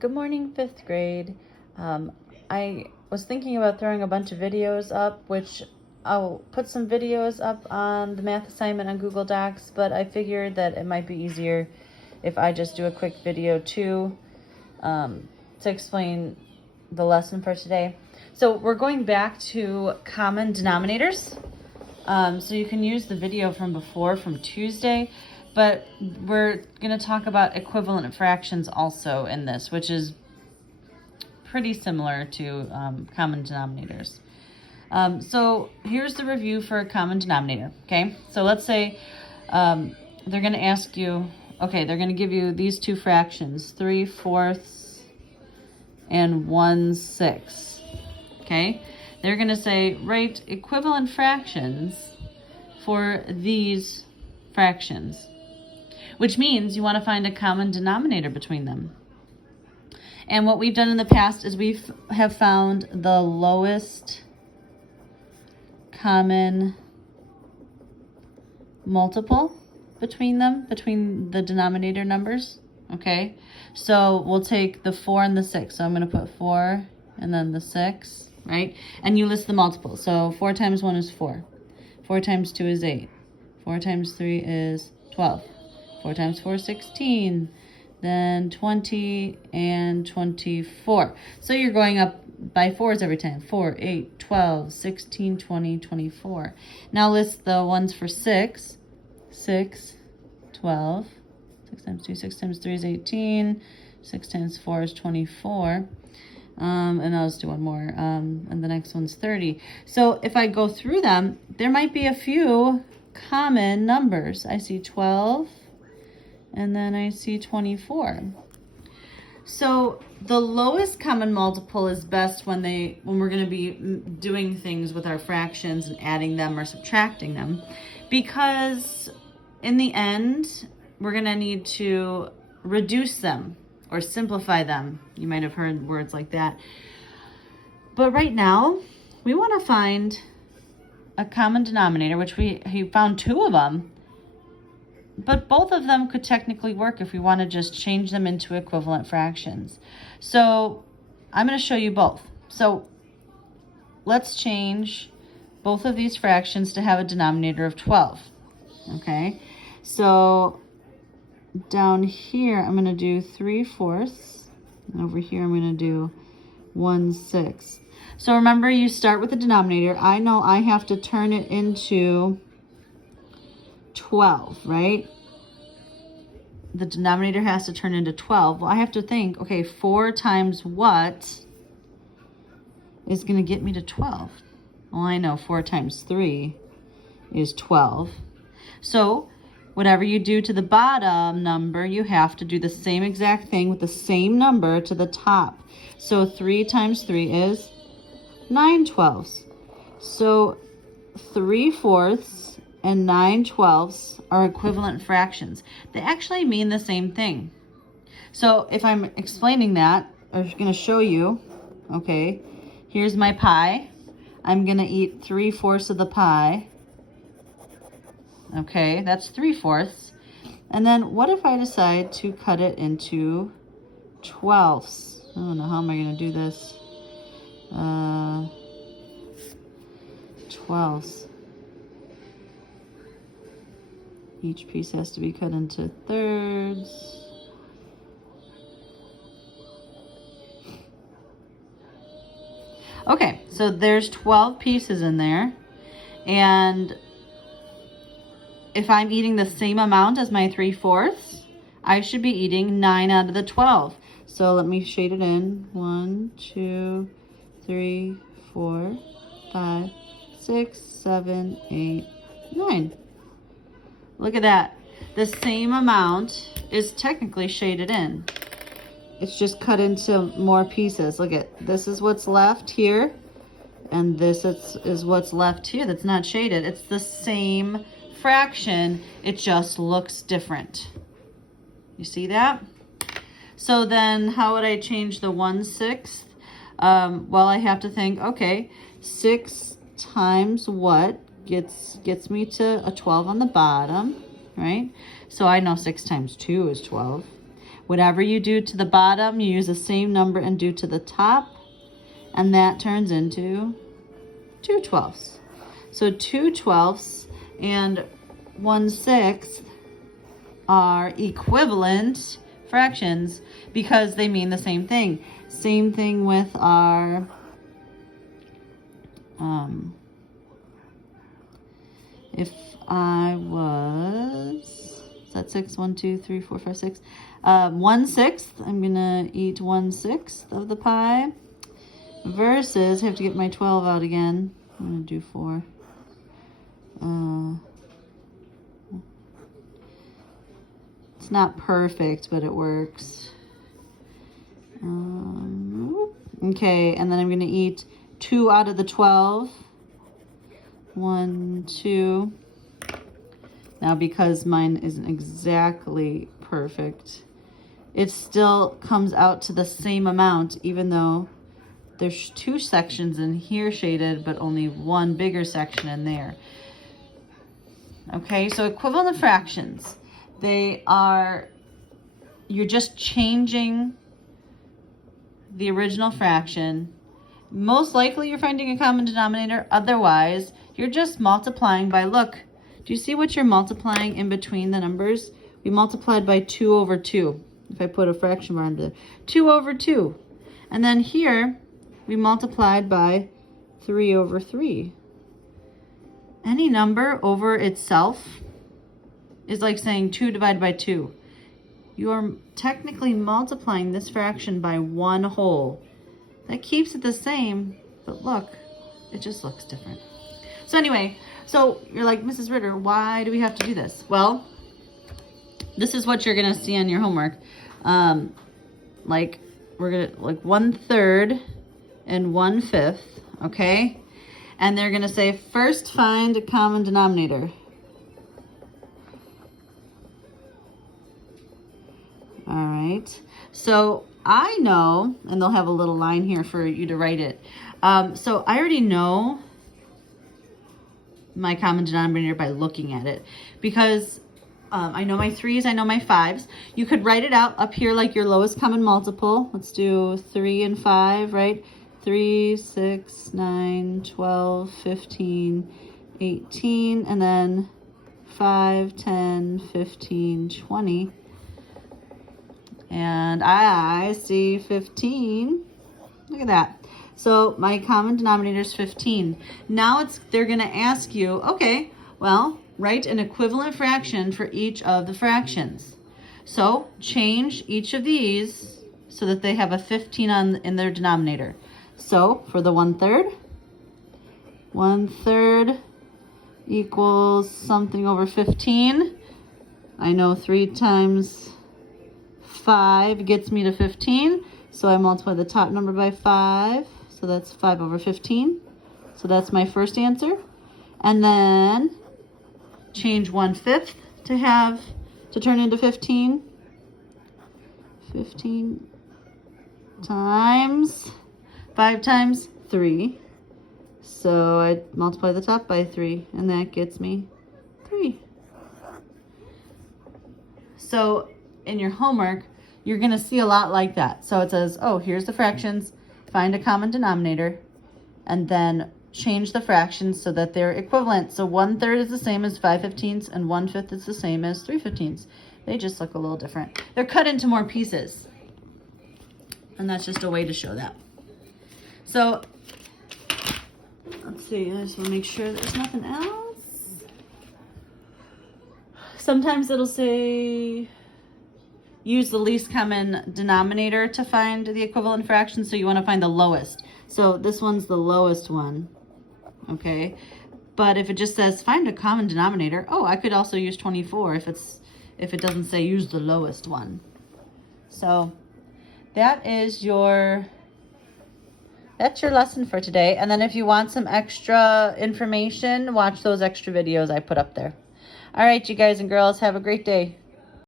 Good morning, fifth grade. I was thinking about throwing a bunch of videos up, which I'll put some videos up on the math assignment on Google Docs, but I figured that it might be easier if I just do a quick video too, to explain the lesson for today. So we're going back to common denominators. So you can use the video from before, from Tuesday, but we're going to talk about equivalent fractions also in this, which is pretty similar to common denominators. So here's the review for a common denominator, okay? So let's say they're going to ask you, okay, they're going to give you these two fractions, 3/4 and 1/6, okay? They're going to say, write equivalent fractions for these fractions, which means you want to find a common denominator between them. And what we've done in the past is we have found the lowest common multiple between them, between the denominator numbers, okay? So we'll take the 4 and the 6. So I'm going to put 4 and then the 6, right? And you list the multiples. So 4 times 1 is 4. 4 times 2 is 8. 4 times 3 is 12. 4 times 4 is 16. Then 20 and 24. So you're going up by 4s every time. 4, 8, 12, 16, 20, 24. Now list the ones for 6. 6, 12. 6 times 2, 6 times 3 is 18. 6 times 4 is 24. And I'll just do one more. And the next one's 30. So if I go through them, there might be a few common numbers. I see 12. And then I see 24. So the lowest common multiple is best when we're going to be doing things with our fractions and adding them or subtracting them, because in the end we're going to need to reduce them or simplify them. You might have heard words like that. But right now we want to find a common denominator, which he found 2 of them. But both of them could technically work if we want to just change them into equivalent fractions. So I'm going to show you both. So let's change both of these fractions to have a denominator of 12. Okay, so down here I'm going to do 3/4. And over here I'm going to do 1/6. So remember, you start with the denominator. I know I have to turn it into 12, right? The denominator has to turn into 12. Well, I have to think, okay, 4 times what is going to get me to 12? Well, I know 4 times 3 is 12. So whatever you do to the bottom number, you have to do the same exact thing with the same number to the top. So 3 times 3 is 9/12. So 3/4 and 9/12 are equivalent fractions. They actually mean the same thing. So if I'm explaining that, I'm going to show you, okay, here's my pie. I'm going to eat 3/4 of the pie. Okay, that's 3/4. And then what if I decide to cut it into 12ths? I don't know, how am I going to do this? 12ths. Each piece has to be cut into thirds. Okay, so there's 12 pieces in there. And if I'm eating the same amount as my 3/4, I should be eating 9 out of the 12. So let me shade it in. 1, 2, 3, 4, 5, 6, 7, 8, 9. Look at that. The same amount is technically shaded in. It's just cut into more pieces. Look at, this is what's left here, and this is what's left here that's not shaded. It's the same fraction, it just looks different. You see that? So then how would I change the 1/6? Well, I have to think, okay, 6 times what gets me to a 12 on the bottom, right? So I know 6 times 2 is 12. Whatever you do to the bottom, you use the same number and do to the top. And that turns into 2/12. So 2/12 and 1/6 are equivalent fractions because they mean the same thing. Same thing with our if I was, is that 6? 1, 2, 3, 4, 5, 6. 1/6, I'm gonna eat 1/6 of the pie. Versus, I have to get my 12 out again. I'm gonna do 4. It's not perfect, but it works. Okay, and then I'm gonna eat 2 out of the 12. 1, 2. Now, because mine isn't exactly perfect, it still comes out to the same amount, even though there's 2 sections in here shaded, but only 1 bigger section in there. Okay, so equivalent fractions. They are, you're just changing the original fraction. Most likely you're finding a common denominator. Otherwise, you're just multiplying by, look, do you see what you're multiplying in between the numbers? We multiplied by 2/2. If I put a fraction bar under there, 2/2. And then here, we multiplied by 3/3. Any number over itself is like saying 2 divided by 2. You are technically multiplying this fraction by 1 whole. That keeps it the same, but look, it just looks different. So anyway, so you're like, Mrs. Ritter, why do we have to do this? Well, this is what you're gonna see on your homework. Like 1/3 and 1/5, okay? And they're gonna say, first find a common denominator. All right, so I know, and they'll have a little line here for you to write it. So I already know my common denominator by looking at it, because I know my 3s, I know my 5s. You could write it out up here like your lowest common multiple. Let's do 3 and 5, right? 3, 6, 9, 12, 15, 18, and then 5, 10, 15, 20. And I see 15. Look at that. So my common denominator is 15. Now they're going to ask you, okay, well, write an equivalent fraction for each of the fractions. So change each of these so that they have a 15 in their denominator. So for the 1/3, 1/3 equals something over 15. I know 3 times 5 gets me to 15. So I multiply the top number by 5. So that's 5/15. So that's my first answer. And then change 1/5 to turn into 15. 15 times 5 times 3. So I multiply the top by 3, and that gets me 3. So in your homework, you're going to see a lot like that. So it says, oh, here's the fractions, find a common denominator, and then change the fractions so that they're equivalent. So 1/3 is the same as 5/15, and 1/5 is the same as 3/15. They just look a little different. They're cut into more pieces. And that's just a way to show that. So let's see, I just want to make sure there's nothing else. Sometimes it'll say use the least common denominator to find the equivalent fraction, so you want to find the lowest. So this one's the lowest one, okay? But if it just says find a common denominator, oh, I could also use 24 if it doesn't say use the lowest one. So that's your lesson for today. And then if you want some extra information, watch those extra videos I put up there. All right, you guys and girls, have a great day.